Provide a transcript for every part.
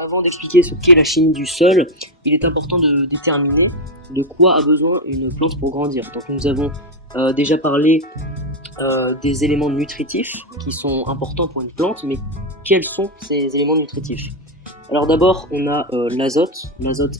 Avant d'expliquer ce qu'est la chimie du sol, il est important de déterminer de quoi a besoin une plante pour grandir. Donc nous avons déjà parlé des éléments nutritifs qui sont importants pour une plante, mais quels sont ces éléments nutritifs? Alors d'abord on a l'azote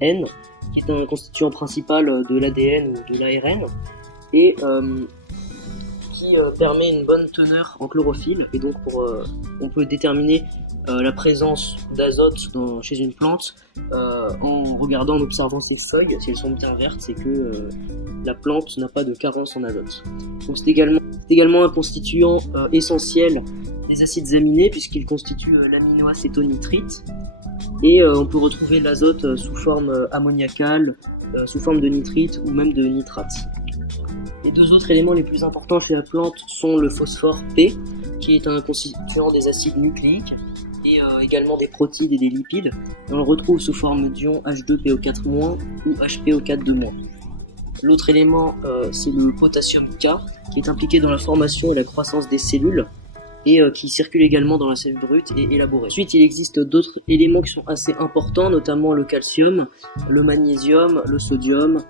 N, qui est un constituant principal de l'ADN ou de l'ARN, et qui permet une bonne teneur en chlorophylle, et donc on peut déterminer la présence d'azote chez une plante en regardant, en observant ses feuilles. Si elles sont bien vertes, c'est que la plante n'a pas de carence en azote. Donc c'est également un constituant essentiel des acides aminés, puisqu'il constitue l'aminoacétonitrite, et on peut retrouver l'azote sous forme ammoniacale, sous forme de nitrite ou même de nitrate. Les deux autres éléments les plus importants chez la plante sont le phosphore P, qui est un constituant des acides nucléiques, et également des protides et des lipides. On le retrouve sous forme d'ion H2PO4- ou HPO4-. L'autre élément, c'est le potassium K, qui est impliqué dans la formation et la croissance des cellules, et qui circule également dans la cellule brute et élaborée. Ensuite, il existe d'autres éléments qui sont assez importants, notamment le calcium, le magnésium, le sodium,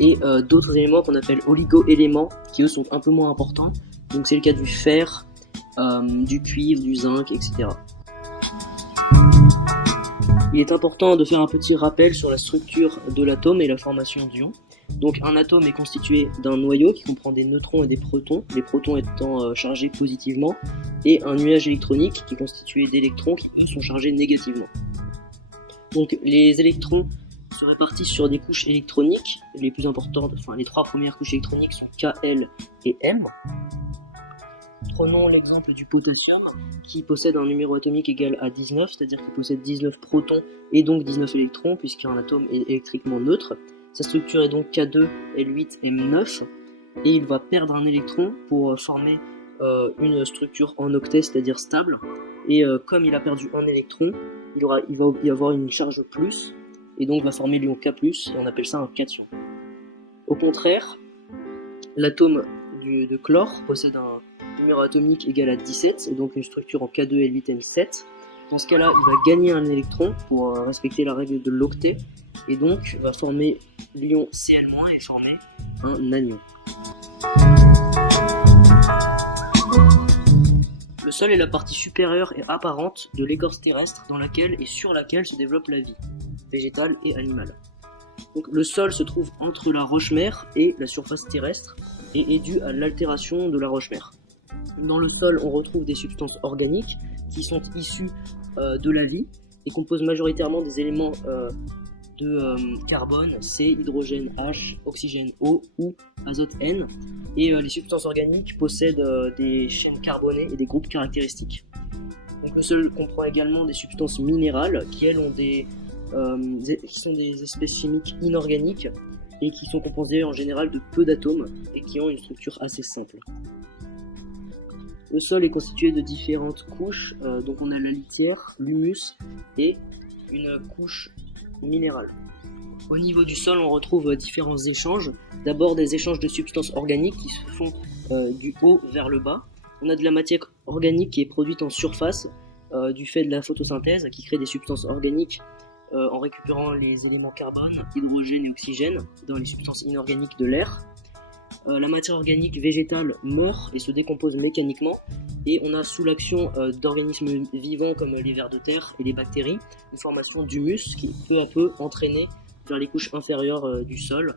et d'autres éléments qu'on appelle oligo-éléments, qui eux sont un peu moins importants. Donc c'est le cas du fer, du cuivre, du zinc, etc. Il est important de faire un petit rappel sur la structure de l'atome et la formation d'ions. Donc un atome est constitué d'un noyau qui comprend des neutrons et des protons, les protons étant chargés positivement, et un nuage électronique qui est constitué d'électrons qui eux sont chargés négativement. Donc les électrons se répartissent sur des couches électroniques, les plus importantes, enfin les trois premières couches électroniques sont K, L et M. Prenons l'exemple du potassium, qui possède un numéro atomique égal à 19, c'est-à-dire qu'il possède 19 protons et donc 19 électrons, puisqu'un atome est électriquement neutre. Sa structure est donc K2, L8, M9, et il va perdre un électron pour former une structure en octet, c'est-à-dire stable. Et comme il a perdu un électron, il va y avoir une charge plus, et donc va former l'ion K+, et on appelle ça un cation. Au contraire, l'atome de chlore possède un numéro atomique égal à 17, et donc une structure en K2, L8, M7. Dans ce cas-là, il va gagner un électron pour respecter la règle de l'octet, et donc va former l'ion Cl- et former un anion. Le sol est la partie supérieure et apparente de l'écorce terrestre dans laquelle et sur laquelle se développe la vie, végétale et animale. Donc, le sol se trouve entre la roche-mère et la surface terrestre et est dû à l'altération de la roche-mère. Dans le sol, on retrouve des substances organiques qui sont issues de la vie et composent majoritairement des éléments de carbone C, hydrogène H, oxygène O ou azote N. Et les substances organiques possèdent des chaînes carbonées et des groupes caractéristiques. Donc le sol comprend également des substances minérales qui elles sont des espèces chimiques inorganiques et qui sont composées en général de peu d'atomes et qui ont une structure assez simple. Le sol est constitué de différentes couches, donc on a la litière, l'humus et une couche minérale. Au niveau du sol, on retrouve différents échanges. D'abord des échanges de substances organiques qui se font du haut vers le bas. On a de la matière organique qui est produite en surface du fait de la photosynthèse qui crée des substances organiques en récupérant les éléments carbone, hydrogène et oxygène dans les substances inorganiques de l'air. La matière organique végétale meurt et se décompose mécaniquement, et on a sous l'action d'organismes vivants comme les vers de terre et les bactéries une formation d'humus qui est peu à peu entraînée vers les couches inférieures du sol,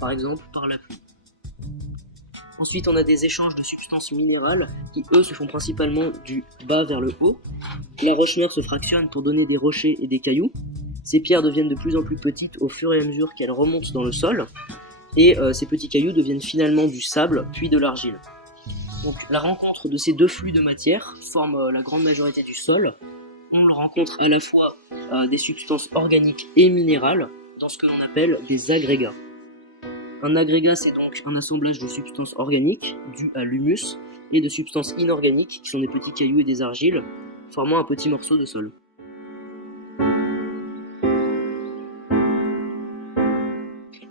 par exemple par la pluie. Ensuite, on a des échanges de substances minérales qui, eux, se font principalement du bas vers le haut. La roche-mère se fractionne pour donner des rochers et des cailloux. Ces pierres deviennent de plus en plus petites au fur et à mesure qu'elles remontent dans le sol. Et ces petits cailloux deviennent finalement du sable, puis de l'argile. Donc la rencontre de ces deux flux de matière forme la grande majorité du sol. On le rencontre à la fois des substances organiques et minérales dans ce que l'on appelle des agrégats. Un agrégat, c'est donc un assemblage de substances organiques dues à l'humus et de substances inorganiques qui sont des petits cailloux et des argiles, formant un petit morceau de sol.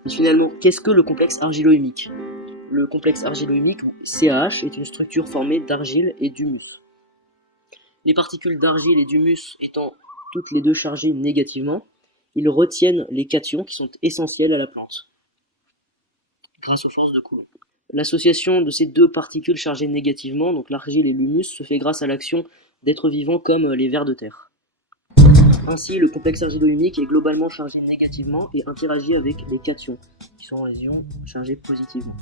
Et finalement, qu'est-ce que le complexe argilo-humique ? Le complexe argilo-humique, CaH, est une structure formée d'argile et d'humus. Les particules d'argile et d'humus étant toutes les deux chargées négativement, ils retiennent les cations qui sont essentiels à la plante, grâce aux forces de Coulomb. L'association de ces deux particules chargées négativement, donc l'argile et l'humus, se fait grâce à l'action d'êtres vivants comme les vers de terre. Ainsi, le complexe argilo-humique est globalement chargé négativement et interagit avec les cations, qui sont les ions chargés positivement.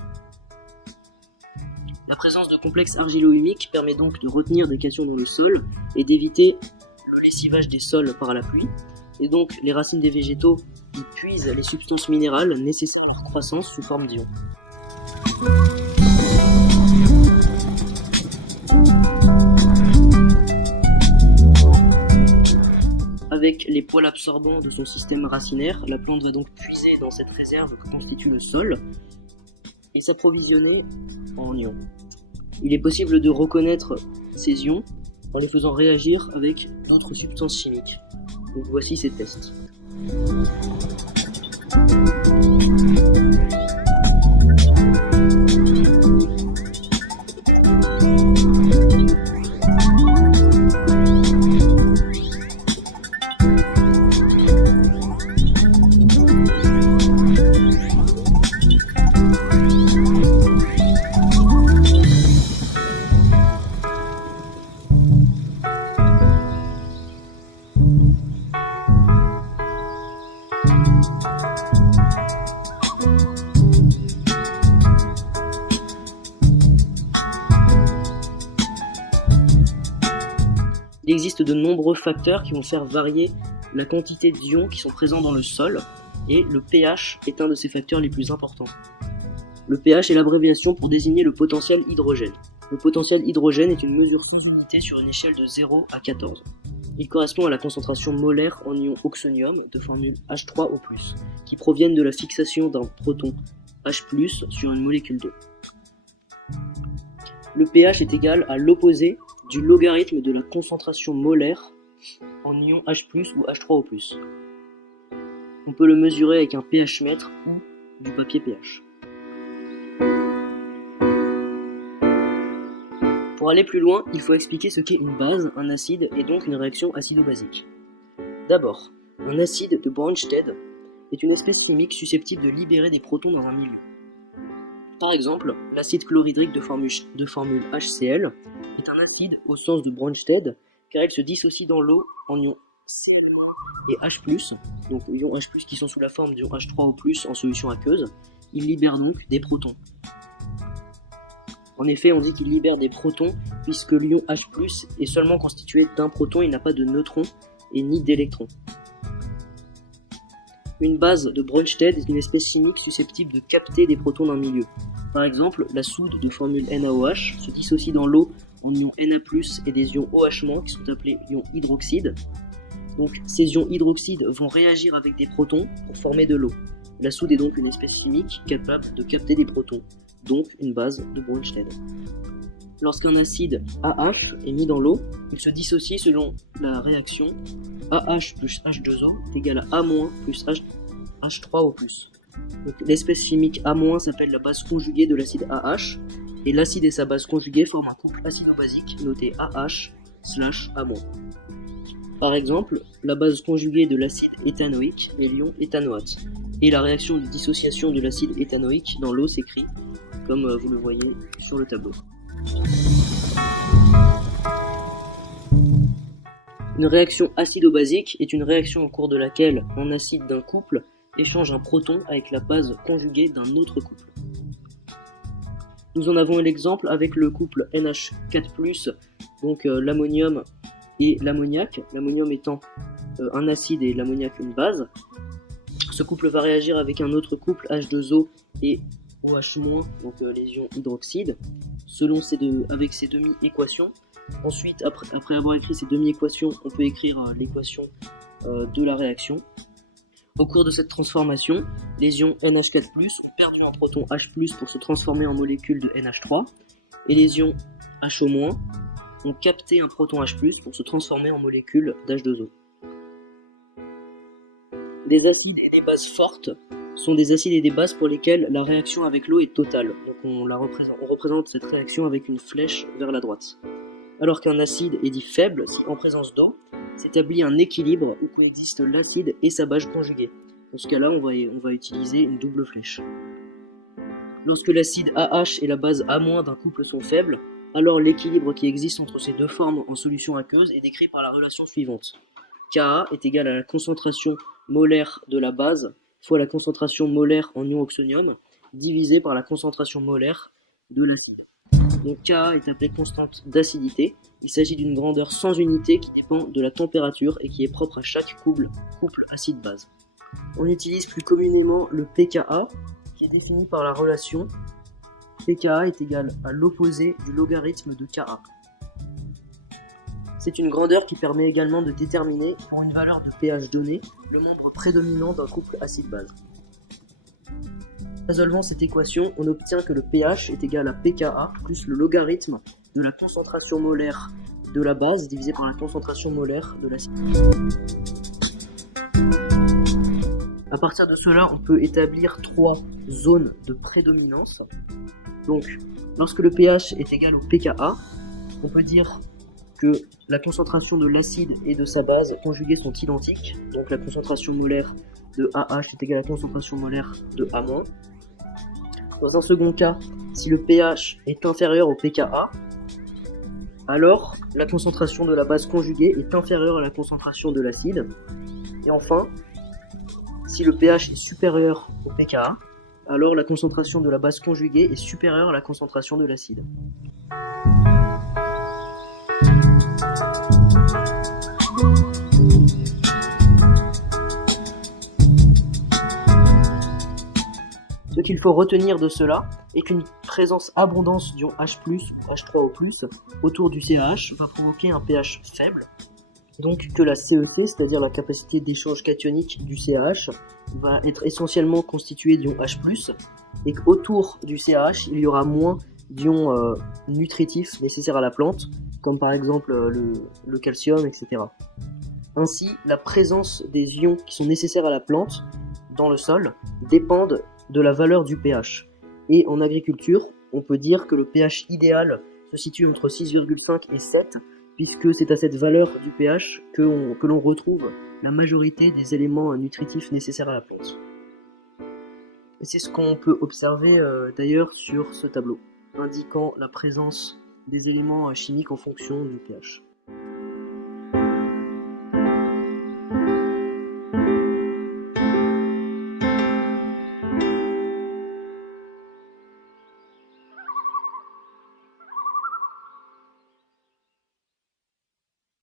La présence de complexes argilo-humiques permet donc de retenir des cations dans le sol et d'éviter le lessivage des sols par la pluie, et donc les racines des végétaux y puisent les substances minérales nécessaires à leur croissance sous forme d'ions. Avec les poils absorbants de son système racinaire, la plante va donc puiser dans cette réserve que constitue le sol et s'approvisionner en ions. Il est possible de reconnaître ces ions en les faisant réagir avec d'autres substances chimiques. Donc voici ces tests. Il existe de nombreux facteurs qui vont faire varier la quantité d'ions qui sont présents dans le sol, et le pH est un de ces facteurs les plus importants. Le pH est l'abréviation pour désigner le potentiel hydrogène. Le potentiel hydrogène est une mesure sous unité sur une échelle de 0 à 14. Il correspond à la concentration molaire en ion oxonium de formule H3O+, qui proviennent de la fixation d'un proton H+, sur une molécule d'eau. Le pH est égal à l'opposé du logarithme de la concentration molaire en ion H+, ou H3O+. On peut le mesurer avec un pH mètre ou du papier pH. Pour aller plus loin, il faut expliquer ce qu'est une base, un acide et donc une réaction acido-basique. D'abord, un acide de Brønsted est une espèce chimique susceptible de libérer des protons dans un milieu. Par exemple, l'acide chlorhydrique de formule HCl est un acide au sens de Brønsted car il se dissocie dans l'eau en ions C- et H+, donc ions H+, qui sont sous la forme d'ions H3O+, en solution aqueuse. Il libère donc des protons. En effet, on dit qu'il libère des protons puisque l'ion H+, est seulement constitué d'un proton, il n'a pas de neutrons et ni d'électrons. Une base de Brønsted est une espèce chimique susceptible de capter des protons d'un milieu. Par exemple, la soude de formule NaOH se dissocie dans l'eau en ions Na+, et des ions OH- qui sont appelés ions hydroxydes. Donc ces ions hydroxydes vont réagir avec des protons pour former de l'eau. La soude est donc une espèce chimique capable de capter des protons, donc une base de Brønsted. Lorsqu'un acide AH est mis dans l'eau, il se dissocie selon la réaction AH plus H2O est égal à A- plus H3O+. Donc, l'espèce chimique A- s'appelle la base conjuguée de l'acide AH, et l'acide et sa base conjuguée forment un couple acido-basique noté AH/A-. Par exemple, la base conjuguée de l'acide éthanoïque est l'ion éthanoate, et la réaction de dissociation de l'acide éthanoïque dans l'eau s'écrit comme vous le voyez sur le tableau. Une réaction acido-basique est une réaction au cours de laquelle un acide d'un couple échange un proton avec la base conjuguée d'un autre couple. Nous en avons l'exemple avec le couple NH4+, donc l'ammonium et l'ammoniac, l'ammonium étant un acide et l'ammoniac une base. Ce couple va réagir avec un autre couple H2O et OH-, donc les ions hydroxydes, avec ces demi-équations. Ensuite, après avoir écrit ces demi-équations, on peut écrire l'équation de la réaction. Au cours de cette transformation, les ions NH4+, ont perdu un proton H+, pour se transformer en molécule de NH3, et les ions HO- ont capté un proton H+, pour se transformer en molécule d'H2O. Des acides et des bases fortes sont des acides et des bases pour lesquels la réaction avec l'eau est totale. Donc on représente cette réaction avec une flèche vers la droite. Alors qu'un acide est dit faible si en présence d'eau, s'établit un équilibre où coexistent l'acide et sa base conjuguée. Dans ce cas-là, on va utiliser une double flèche. Lorsque l'acide AH et la base A- d'un couple sont faibles, alors l'équilibre qui existe entre ces deux formes en solution aqueuse est décrit par la relation suivante. Ka est égal à la concentration molaire de la base fois la concentration molaire en ion oxonium divisé par la concentration molaire de l'acide. Donc Ka est appelée constante d'acidité. Il s'agit d'une grandeur sans unité qui dépend de la température et qui est propre à chaque couple acide-base. On utilise plus communément le pKa qui est défini par la relation pKa est égal à l'opposé du logarithme de Ka. C'est une grandeur qui permet également de déterminer, pour une valeur de pH donnée, le nombre prédominant d'un couple acide-base. Résolvant cette équation, on obtient que le pH est égal à pKa plus le logarithme de la concentration molaire de la base divisé par la concentration molaire de l'acide. À partir de cela, on peut établir 3 zones de prédominance. Donc, lorsque le pH est égal au pKa, on peut dire que la concentration de l'acide et de sa base conjuguée sont identiques. Donc la concentration molaire de AH est égale à la concentration molaire de A-. Dans un second cas, si le pH est inférieur au pKa, alors la concentration de la base conjuguée est inférieure à la concentration de l'acide. Et enfin, si le pH est supérieur au pKa, alors la concentration de la base conjuguée est supérieure à la concentration de l'acide. Ce qu'il faut retenir de cela est qu'une présence abondante d'ions H+, ou H3O+, autour du CaH va provoquer un pH faible, donc que la CEC, c'est-à-dire la capacité d'échange cationique du CaH, va être essentiellement constituée d'ions H+, et qu'autour du CaH, il y aura moins d'ions nutritifs nécessaires à la plante, comme par exemple le calcium, etc. Ainsi, la présence des ions qui sont nécessaires à la plante dans le sol dépendent de la valeur du pH. Et en agriculture, on peut dire que le pH idéal se situe entre 6,5 et 7, puisque c'est à cette valeur du pH que l'on retrouve la majorité des éléments nutritifs nécessaires à la plante. Et c'est ce qu'on peut observer d'ailleurs sur ce tableau, indiquant la présence des éléments chimiques en fonction du pH.